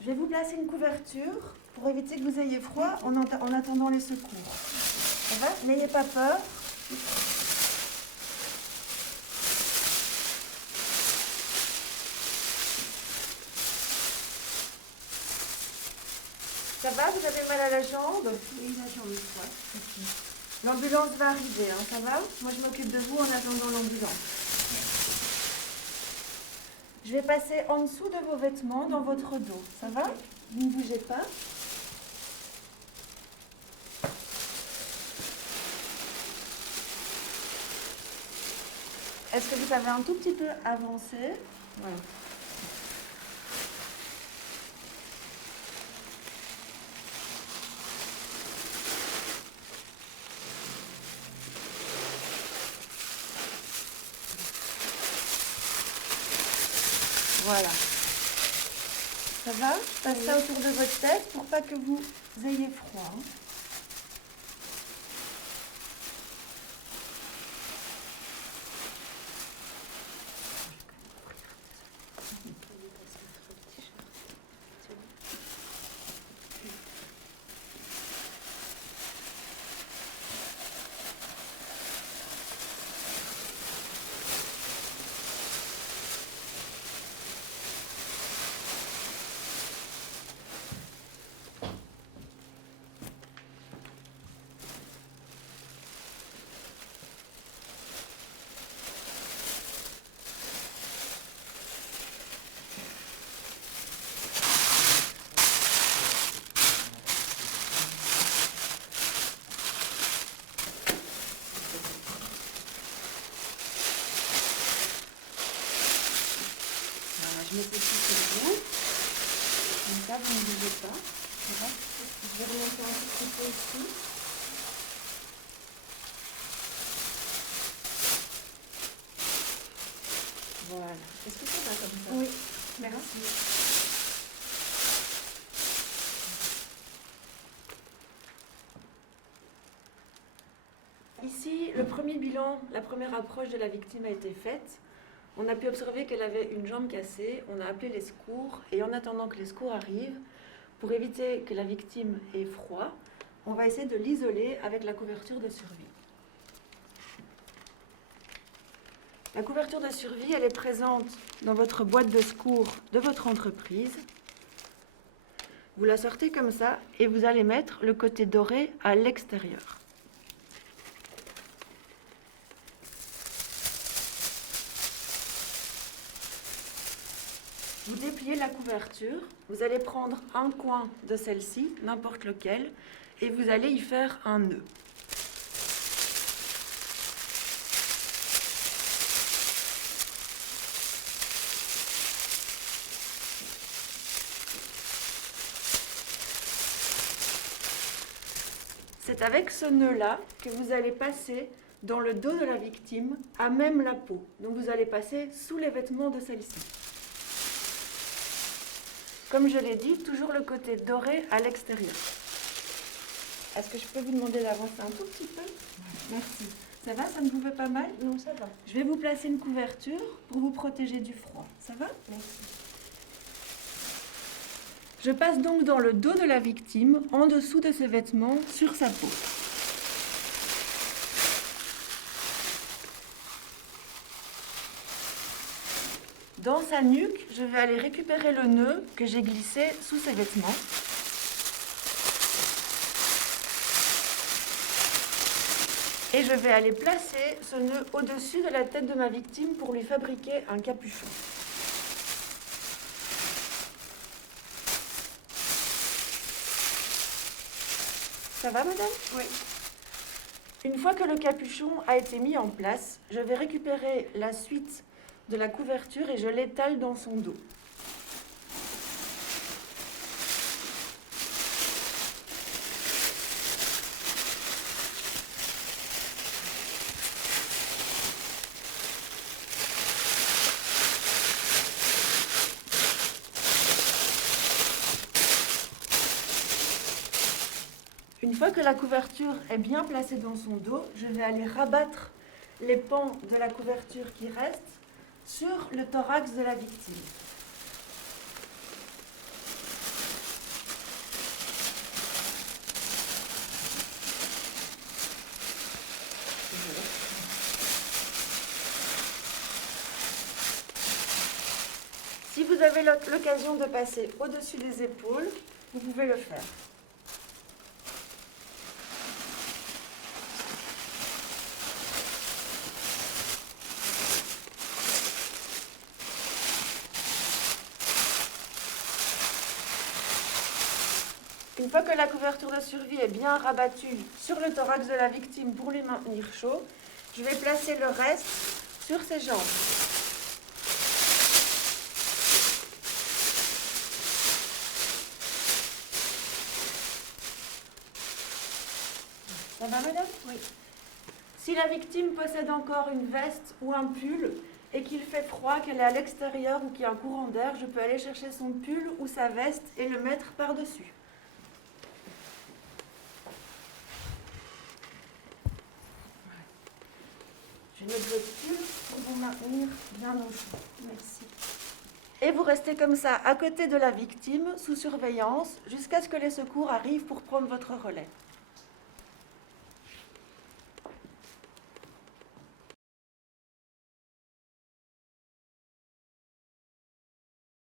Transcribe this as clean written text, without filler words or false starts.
Je vais vous placer une couverture pour éviter que vous ayez froid en attendant les secours. Ça va? N'ayez pas peur. Ça va? Vous avez mal à la jambe? Oui, la jambe, ouais. Okay. L'ambulance va arriver, hein, ça va? Moi, je m'occupe de vous en attendant l'ambulance. Je vais passer en dessous de vos vêtements dans votre dos. Ça va? Vous ne bougez pas. Est-ce que vous avez un tout petit peu avancé? Voilà. Voilà. Ça va? Je passe ça autour de votre tête pour pas que vous ayez froid. Je mets ceci sur vous. Comme ça, vous ne bougez pas. Ça va? Je vais remonter un tout petit peu ici. Voilà. Est-ce que ça va comme ça? Oui, merci. Ici, le premier bilan, la première approche de la victime a été faite. On a pu observer qu'elle avait une jambe cassée, on a appelé les secours et en attendant que les secours arrivent, pour éviter que la victime ait froid, on va essayer de l'isoler avec la couverture de survie. La couverture de survie, elle est présente dans votre boîte de secours de votre entreprise. Vous la sortez comme ça et vous allez mettre le côté doré à l'extérieur. Vous dépliez la couverture, vous allez prendre un coin de celle-ci, n'importe lequel, et vous allez y faire un nœud. C'est avec ce nœud-là que vous allez passer dans le dos de la victime, à même la peau. Donc vous allez passer sous les vêtements de celle-ci. Comme je l'ai dit, toujours le côté doré à l'extérieur. Est-ce que je peux vous demander d'avancer un tout petit peu? Merci. Ça va? Ça ne vous fait pas mal? Non, ça va. Je vais vous placer une couverture pour vous protéger du froid. Ça va? Merci. Je passe donc dans le dos de la victime, en dessous de ses vêtements, sur sa peau. Dans sa nuque, je vais aller récupérer le nœud que j'ai glissé sous ses vêtements. Et je vais aller placer ce nœud au-dessus de la tête de ma victime pour lui fabriquer un capuchon. Ça va, madame? Oui. Une fois que le capuchon a été mis en place, je vais récupérer la suite de la couverture et je l'étale dans son dos. Une fois que la couverture est bien placée dans son dos, je vais aller rabattre les pans de la couverture qui restent sur le thorax de la victime. avez l'occasion de passer au-dessus des épaules, vous pouvez le faire. Une fois que la couverture de survie est bien rabattue sur le thorax de la victime pour lui maintenir chaud, je vais placer le reste sur ses jambes. Ça va, madame? Oui. Si la victime possède encore une veste ou un pull et qu'il fait froid, qu'elle est à l'extérieur ou qu'il y a un courant d'air, je peux aller chercher son pull ou sa veste et le mettre par-dessus. Je mets votre pull pour vous maintenir bien au chaud. Merci. Et vous restez comme ça à côté de la victime, sous surveillance, jusqu'à ce que les secours arrivent pour prendre votre relais.